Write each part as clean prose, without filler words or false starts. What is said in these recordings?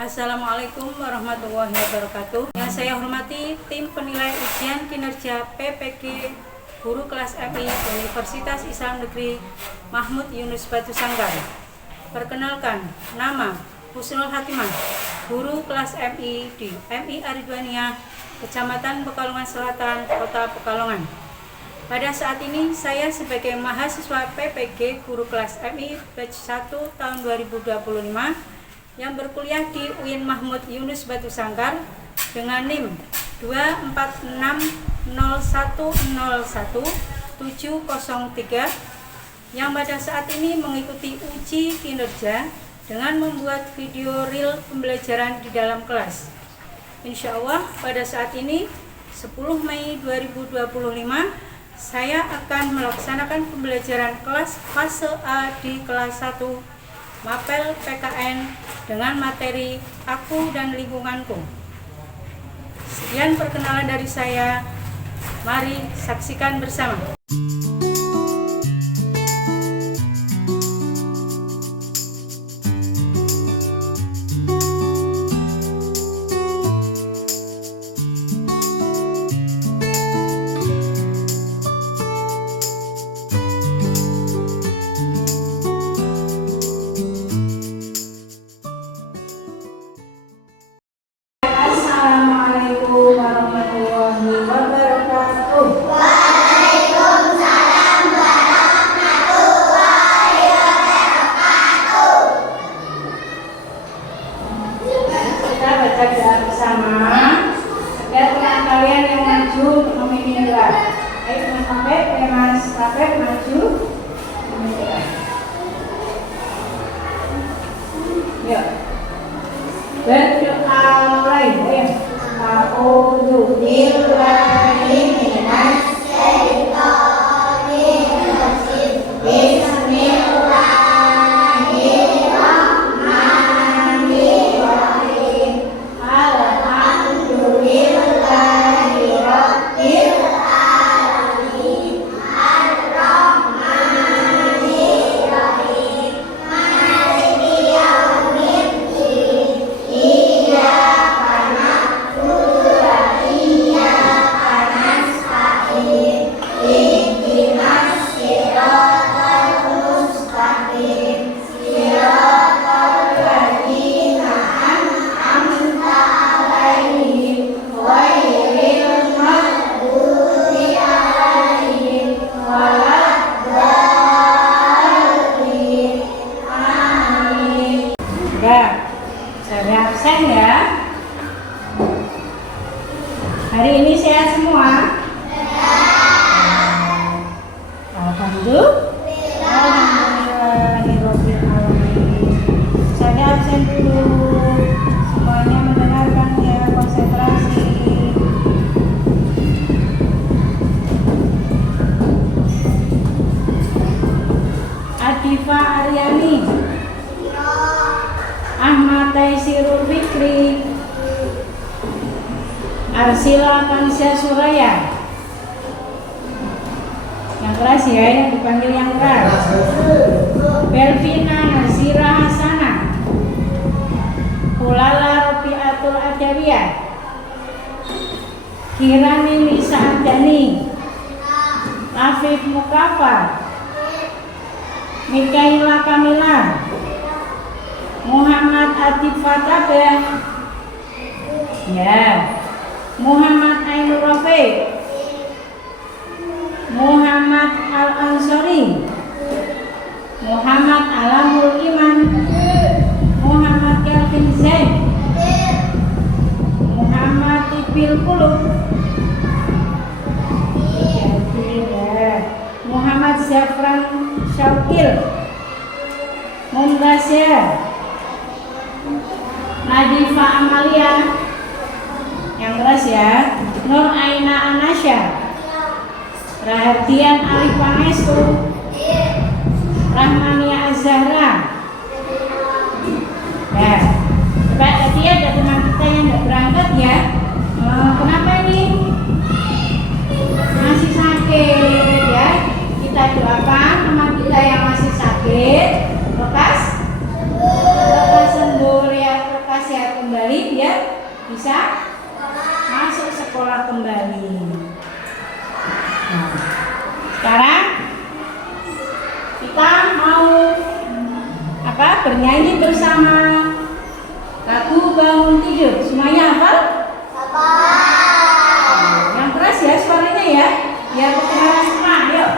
Assalamualaikum warahmatullahi wabarakatuh. Yang saya hormati tim penilai ujian kinerja PPG Guru Kelas MI Universitas Islam Negeri Mahmud Yunus Batu Sanggar. Perkenalkan, nama Husnul Hatimah, Guru Kelas MI di MI Aridwania, Kecamatan Pekalongan Selatan, Kota Pekalongan. Pada saat ini saya sebagai mahasiswa PPG Guru Kelas MI batch 1 tahun 2025 yang berkuliah di UIN Mahmud Yunus Batu Sanggar dengan NIM 246011703 yang pada saat ini mengikuti uji kinerja dengan membuat video reel pembelajaran di dalam kelas. Insya Allah pada saat ini 10 Mei 2025 saya akan melaksanakan pembelajaran kelas fase A di kelas 1 Mapel PKN dengan materi Aku dan Lingkunganku. Sekian perkenalan dari saya, mari saksikan bersama. Assalamualaikum warahmatullahi wabarakatuh. Waalaikumsalam warahmatullahi wabarakatuh. Kita baca doa bersama. Ada teman kalian yang maju untuk memimpin doa. Ayo Mas Hafid, Mas Hafid maju memimpin doa. Yuk. Berdoa mulai. A'udzu billahi minas syaitonir rajim. Bismillahirrahmanirrahim. Alhamdulillahi rabbil alamin. Ar-Rahmanir Rahim. Maliki yaumiddin. Iyyaka na'budu wa iyyaka nasta'in. Ihdinas siratal mustaqim. Siratal ladzina an'amta 'alaihim ghairil maghdubi 'alaihim waladdallin. Amin. Ya, saya absen ya. Hari ini sehat semua? Alhamdulillahirabbil alamin. Saya absen dulu. Semuanya mendengarkan ya, konsentrasi. Adifa Aryani, Ahmad Taisirul Fikri, Arsila Kansya Suraya. Yang keras ya, yang dipanggil yang keras. Belvina Nazira Hasanah, Hulala Robiatul Adawiyah, Kirani Nisa Adani, Afif Mukafa, Mikaila Kamila, Muhammad Atif Fatabeh, ya, Muhammad Ainur Rafiq, Muhammad Al-Ansori, Muhammad Alamul Iman, Muhammad Kelvin Zain, Muhammad Ibil Kulub, Muhammad Zafran Syaukil, Mumtazia, Nadifa Amalia, yang keras ya, Nur Aina Anasya, Rahardian Alif Pangestu, Rahmania Azahra. Ya, Pak, tadi ada teman kita yang tidak berangkat ya. Kenapa ini? Masih sakit ya. Kita doakan teman kita yang masih sakit lekas sembuh ya, lekas sehat bernyanyi bersama lagu Bangun Tidur. Semuanya hafal? Yang keras ya suaranya ya. Biar kedengaran semua. Yuk.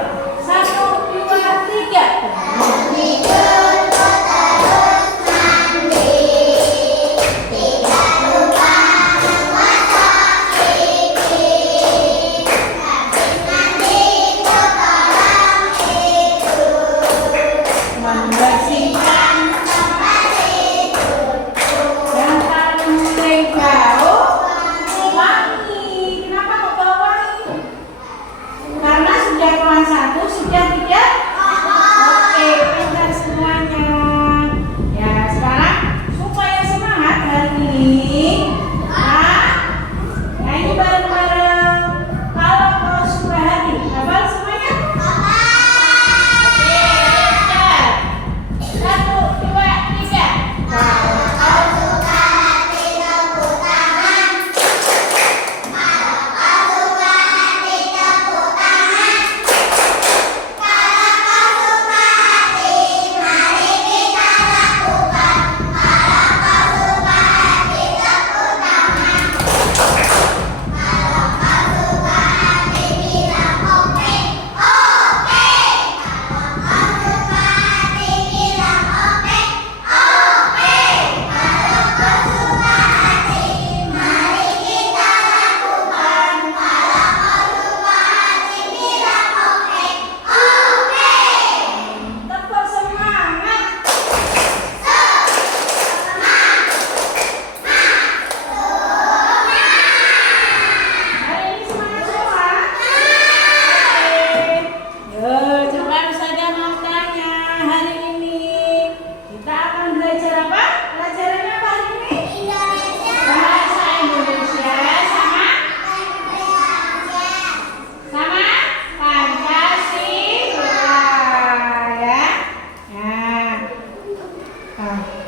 1, 2, 3. Tidur terus mandi, tidak lupa menggosok gigi, habis mandi ke kolam tidur, Membersihkan tempat tidurku. yang paling bau wangi. Kenapa kok bau wangi? Karena sudah kelas 1, sudah tidak? Oke, pintar semuanya. Ya, sekarang supaya semangat hari ini, nah ini bareng-bareng. Kalau kau suka hati, hafal semuanya? Oke, start. 1, 2, 3. Kalau kau suka hati tepuk tangan. Kalau kau suka hati tepuk tangan. Kalau kau suka hati, mari kita lakukan. Kalau kau suka hati tepuk tangan. Kalau kau suka hati bilang oke, oke. Kalau kau suka hati bilang oke, oke. Kalau kau suka hati, mari kita lakukan. Kalau kau suka hati bilang oke, oke. Tetap semangat. Hari ini semangat semua? Oke. Yuk, coba saja mau tanya. Hari ini kita akan belajar apa? Pelajarannya apa hari ini? Bahasa Indonesia sama Pancasila ya. Nah,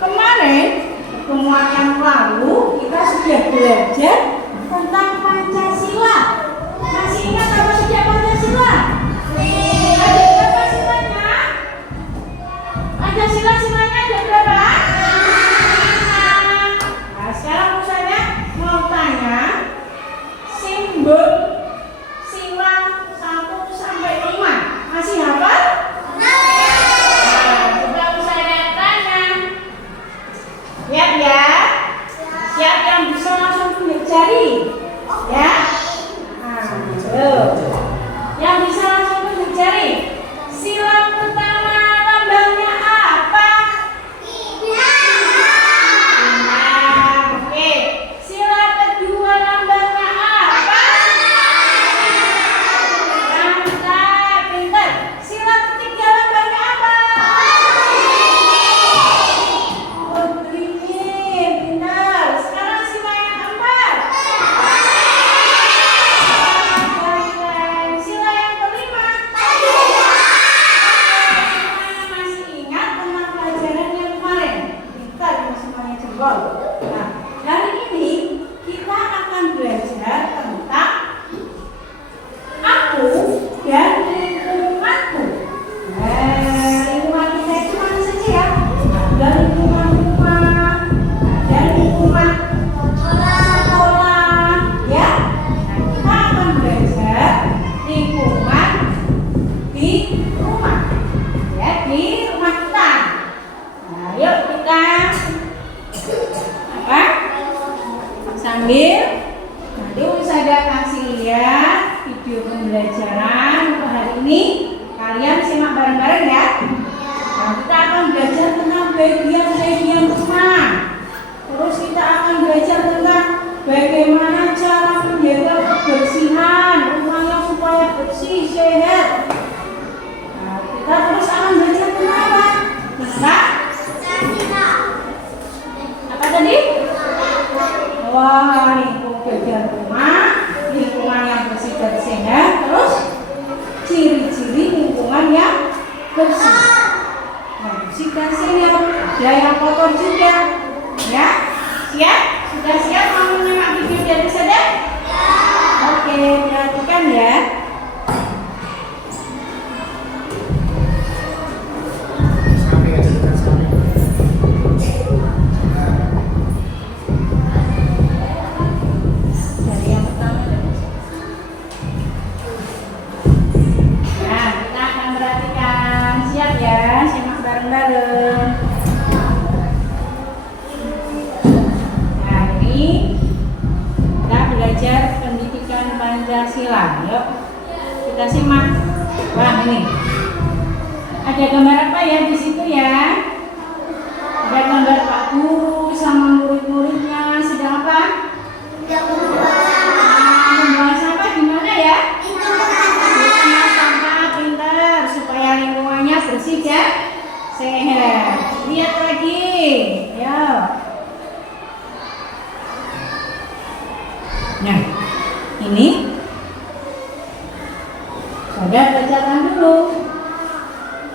kemarin pertemuan yang lalu kita sudah belajar tentang Pancasila. Masih ingat apa saja Pancasila? Ada berapa silanya? Pancasila silanya ada berapa? 5. Nah, sekarang saya mau tanya simbol sila 1 sampai 5. Masih hafal? Nah, coba saya tanya. Siap ya? Siap yang bisa langsung tunjuk jari? Ya? Nah, yuk. Yang bisa langsung tunjuk jari. Sila pertama lambangnya apa? Nah, oke. Sila kedua lambangnya apa? Mantap, pintar. Sila ketiga lambangnya apa? Beringin, pintar. Sekarang sila yang keempat. Sila yang kelima. Semuanya masih ingat tentang pelajaran yang kemarin? Pintar ini semuanya jempol. Nah, hari ini kita akan belajar tentang aku dan lingkunganku. Lingkungan kita itu mana saja ya? Ada lingkungan rumah, ada lingkungan sekolah, ya. Nah, kita akan belajar lingkungan di rumah, ya, di rumah kita. Nah, yuk kita apa? Sambil nanti saya kasih lihat video pembelajaran untuk hari ini. Kalian simak bareng-bareng ya. Nah, kita akan belajar tentang bagian-bagian rumah. Terus kita akan belajar tentang bagaimana cara menjaga kebersihan rumahnya supaya bersih, sehat. Nah, kita terus akan belajar tentang apa? Tentang apa tadi? Wah, lingkungan rumah, lingkungan yang bersih dan sehat. Terus ciri-ciri lingkungan yang bersih. Nah, bersih dan sehat. Ada yang kotor juga. Ya, siap? Sudah siap mau menyimak video dari saya? Oke, perhatikan ya. bareng. Nah, ini kita belajar pendidikan Pancasila. Yuk, kita simak. Wah, ini ada gambar apa ya di situ ya? Ada gambar Pak Guru sama murid-muridnya sedang apa? Membuang sampah di mana ya? Di tempat sampah, pintar supaya lingkungannya bersih ya, sehat. Lihat lagi, ya. Nah, ini sudah bacakan dulu.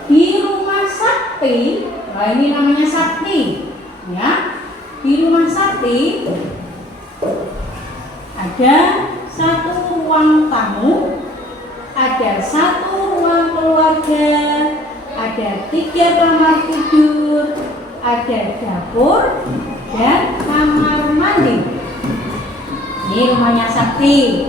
Di rumah sakti, nah ini namanya sakti, ya. Di rumah sakti ada satu ruang tamu, ada satu ruang keluarga, ada 3 kamar tidur, ada dapur dan kamar mandi. Ini rumahnya Sakti.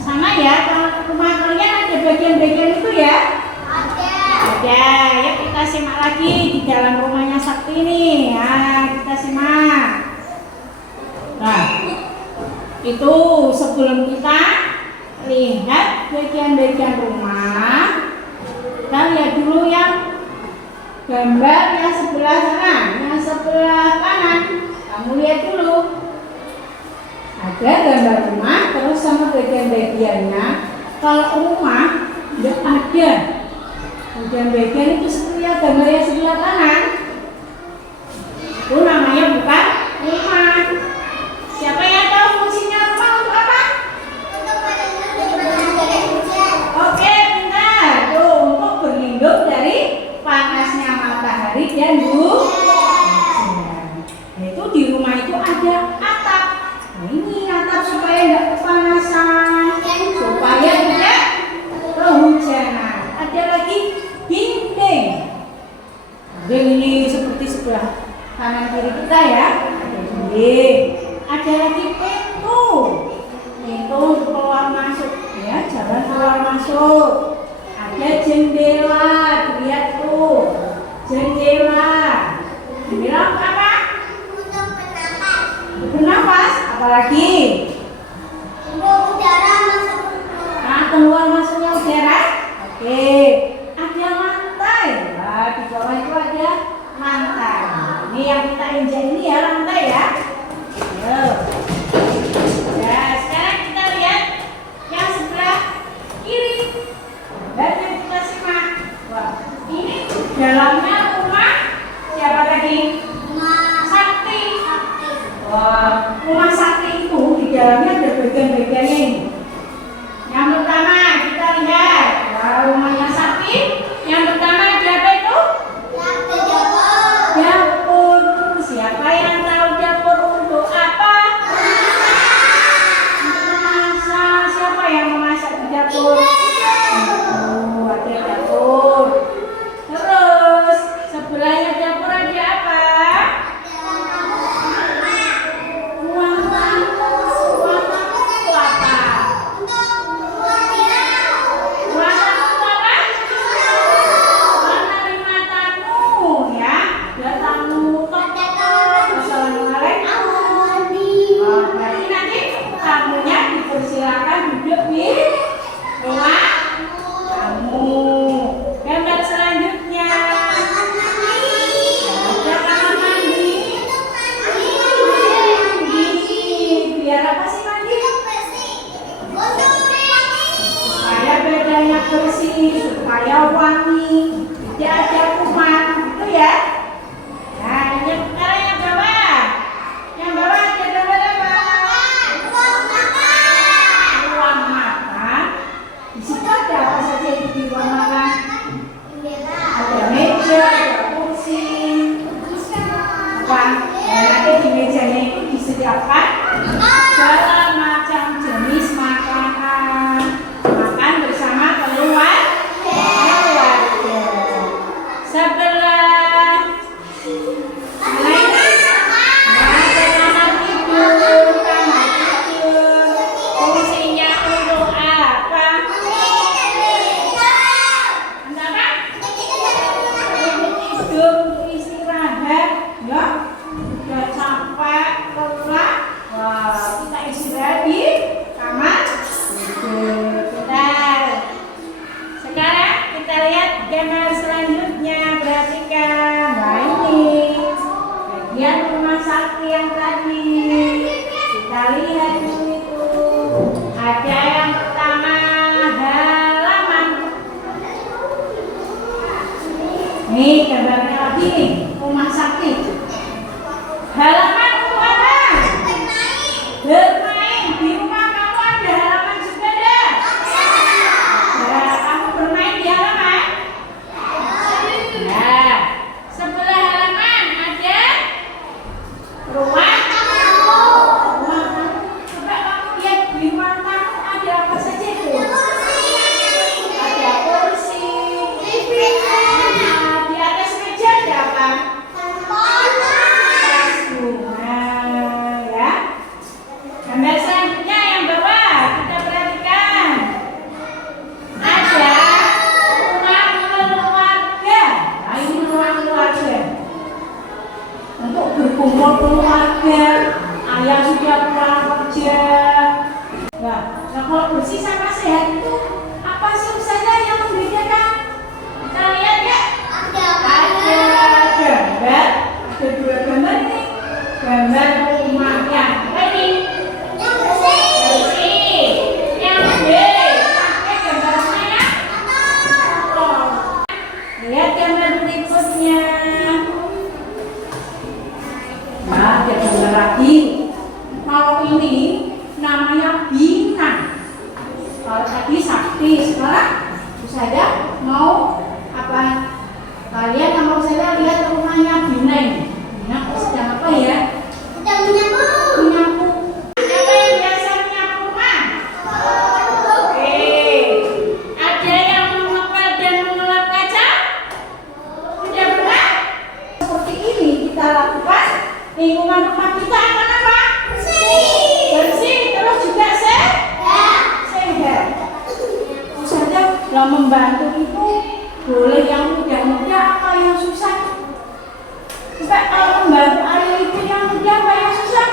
Sama ya, kalau rumah kalian ada bagian-bagian itu ya? Ada. Ya kita simak lagi di dalam rumahnya Sakti ini. Ya, kita simak. Nah, itu sebelum kita lihat bagian-bagian rumah, kita lihat dulu yang gambar yang sebelah sana, yang sebelah kanan. Kamu lihat dulu. Ada gambar rumah terus sama bagian-bagiannya. Kalau rumah tidak ada bagian-bagian itu seperti gambar yang sebelah kanan. Itu namanya bukan rumah. Siapa yang tahu fungsinya rumah untuk apa? Oke, pintar. Tuh, untuk berlindung dari panasnya matahari dan hujan. Itu di rumah itu ada atap. Nah, ini atap supaya tidak kepanasan, supaya tidak kehujanan. Ada lagi dinding. Dinding ini seperti sebelah kanan kiri kita ya. Ada dinding. Ada lagi pintu. Pintu untuk keluar masuk ya, jalan keluar masuk. Ada jendela, lihat tuh. Jendela. Jendela apa? Bernafas, apalagi? Udara masuk. Nah, keluar masuknya udara. Oke, ada lantai. Nah, di bawah itu ada lantai. Ini yang kita injak ini ya lantai ya. Ayo. Ya, sekarang kita lihat yang sebelah kiri. Dan kita simak. Wah, ini dalamnya rumah siapa tadi? Sakti. Wah, rumah Sakti itu di dalamnya ada bagian-bagiannya ini. Yang pertama kita lihat, wah, rumahnya Sakti. Yang pertama ada apa itu? Dapur. Siapa yang tahu dapur untuk apa? Memasak. Siapa yang memasak di dapur? Oh, ada dapur. Terus lagi nih, rumah sakit. Halaman untuk apa? Bermain. Di rumah kamu ada halaman juga enggak? Ada. Kamu bermain di halaman? Nah, sebelah halaman ada ruang tamu. Ruang tamu. Coba kamu lihat di ruang tamu ada apa saja itu? Ada kursi. Nah, di atas meja ada apa? Tas bunga, ya. Gambar selanjutnya yang bawah kita perhatikan. Ada ruang keluarga. Nah, ini ruang keluarga. Untuk berkumpul keluarga. Ayah sudah pulang kerja. Nah, kalau bersih sama sehat itu apa sih saja yang membedakan? Kita lihat ya. Ada gambar, ada dua gambar ini. Gambar rumahnya. Ini bersih. Yang B, gambar mana? Lihat gambar berikutnya. Nah, ada gambar lagi. Kalau ini namanya bintang. Kalau tadi sakti, sekarang saya mau apa? Kalian mau saya lihat rumahnya Bina ini. Bina sedang apa ya? Menyapu. Siapa yang biasa menyapu rumah? Oke. Ada yang mengepel dan mengelap kaca? Sudah pernah? Seperti ini kita lakukan. Lingkungan rumah kita akan apa? Bersih, terus juga sehat. Saja dalam membantu itu boleh yang mudah-mudah apa yang susah. Coba kalau membantu ayah ibu yang mudah apa yang susah?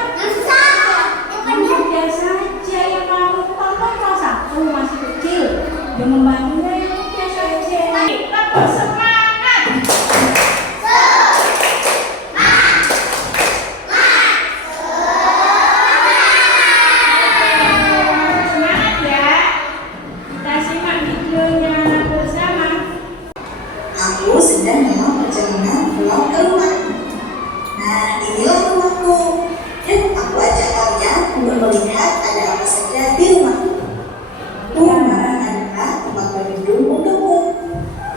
Mudah saja yang kamu tonton kalau satu masih kecil. Yang membantunya yang mudah saja. Kita bersemangat. Semangat ya. Kita simak videonya bersama. Aku sedang dalam perjalanan pulang ke rumah. Nah, inilah rumahku. Dan aku ajak kalian untuk melihat ada apa saja di rumahku. Rumah adalah tempat berlindung untukmu.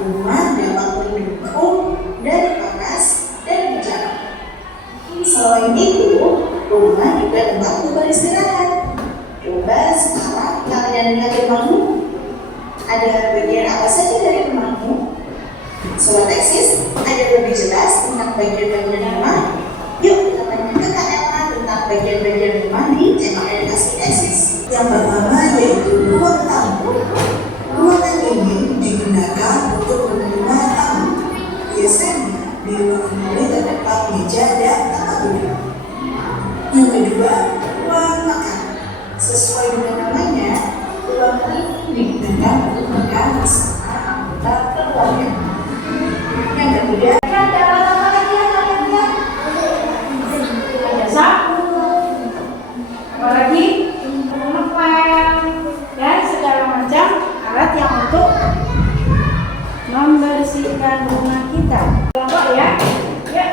Rumah dapat melindungimu dari panas dan bencana. Selain itu, rumah juga tempatku beristirahat. Coba sekarang kalian lihat rumahmu. Ada bagian apa saja dari rumahmu? Sobat Eksis, ada lebih jelas tentang bagian-bagian rumah? Yuk kita tanya ke Kak Ella tentang bagian-bagian rumah di tema edukasi Eksis. Yang pertama yaitu ruang tamu. Ruangan ini digunakan untuk menerima tamu. Biasanya di ruangan ini terdapat meja dan tempat duduk. Yang kedua, ruang makan. Sesuai dengan namanya, ruangan ini digunakan untuk makan bersama anggota keluarga. Yang ketiga, Ada apa lagi yang kalian lihat? Ada sapu. Apa lagi? Pengepel dan segala macam alat yang untuk membersihkan rumah kita. Kelompok ya. Yuk.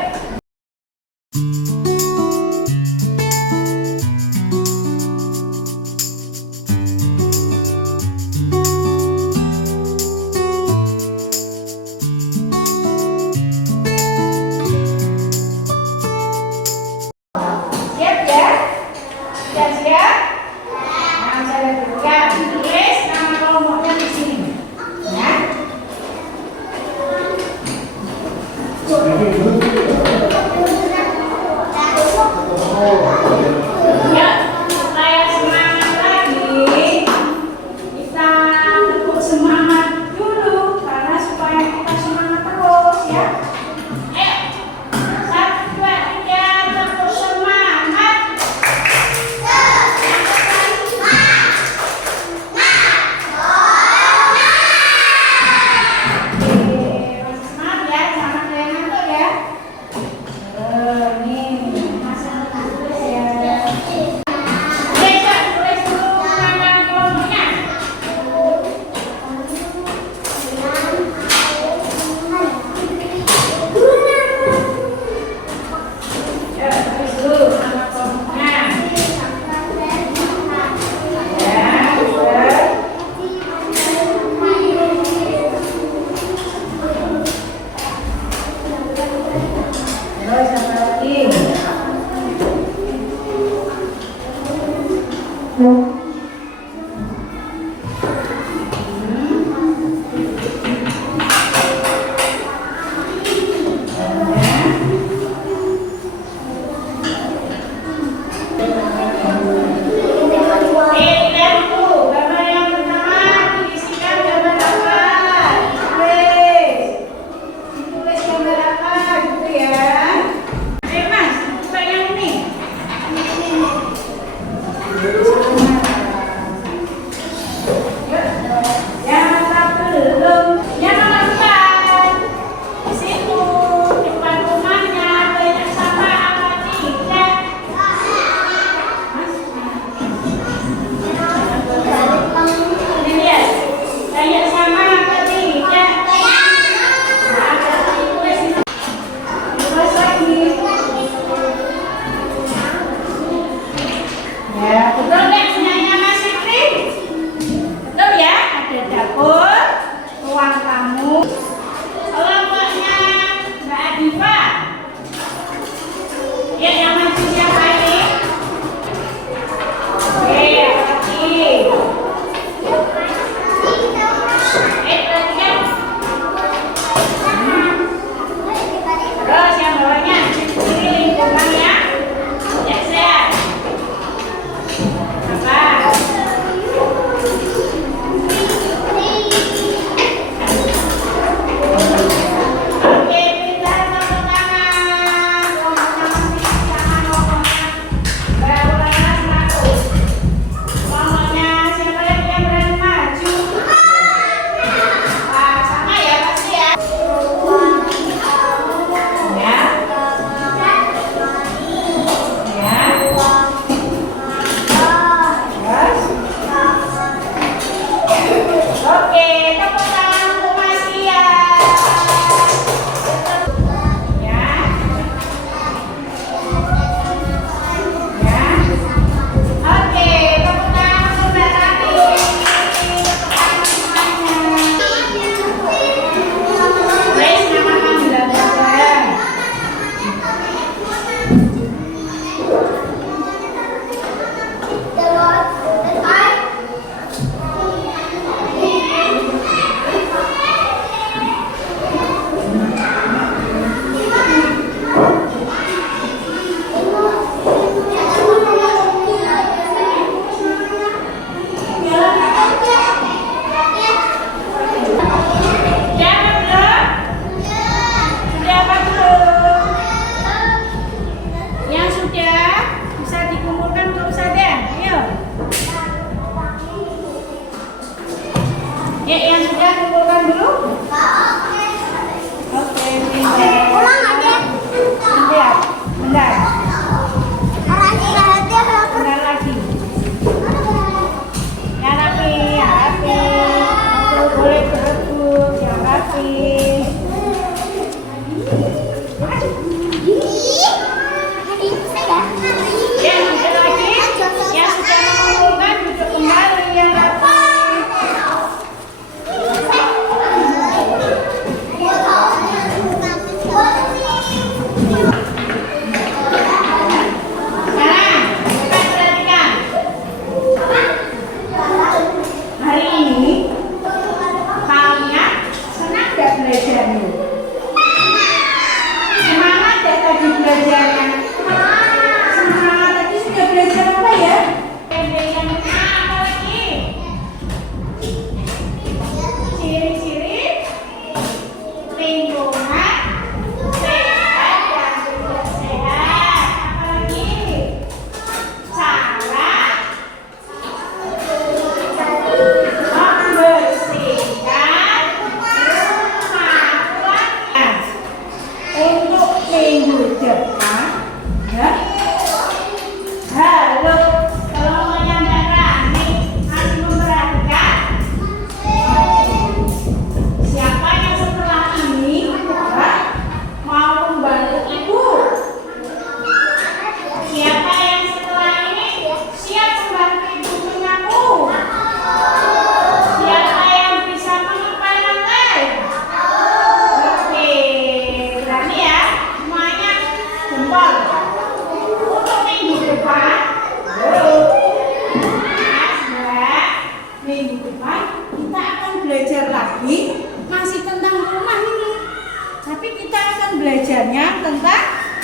Terus apa lagi? Tulis gambar apa gitu ya?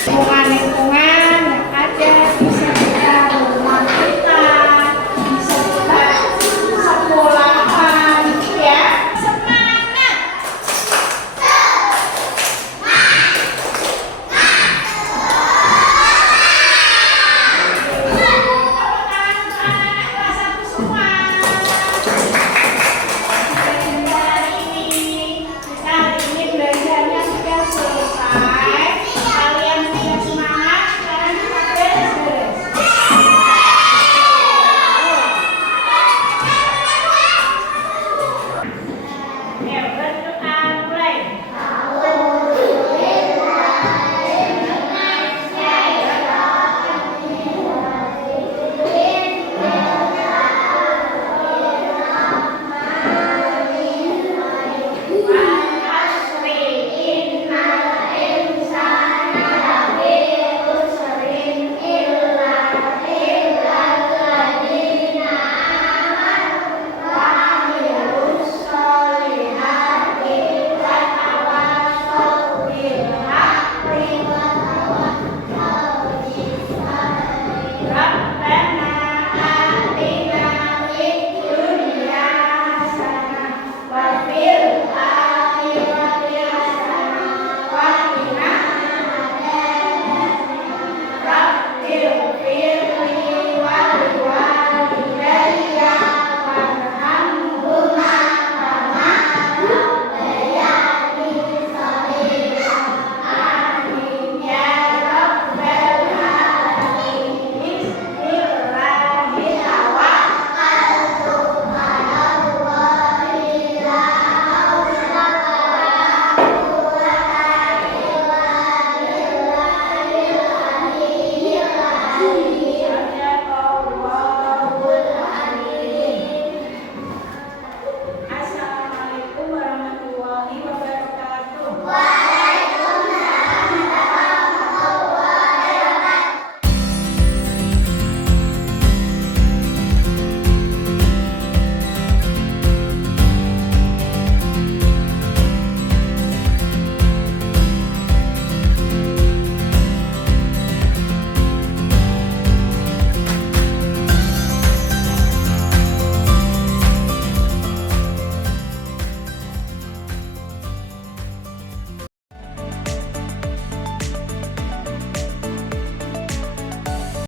Bunga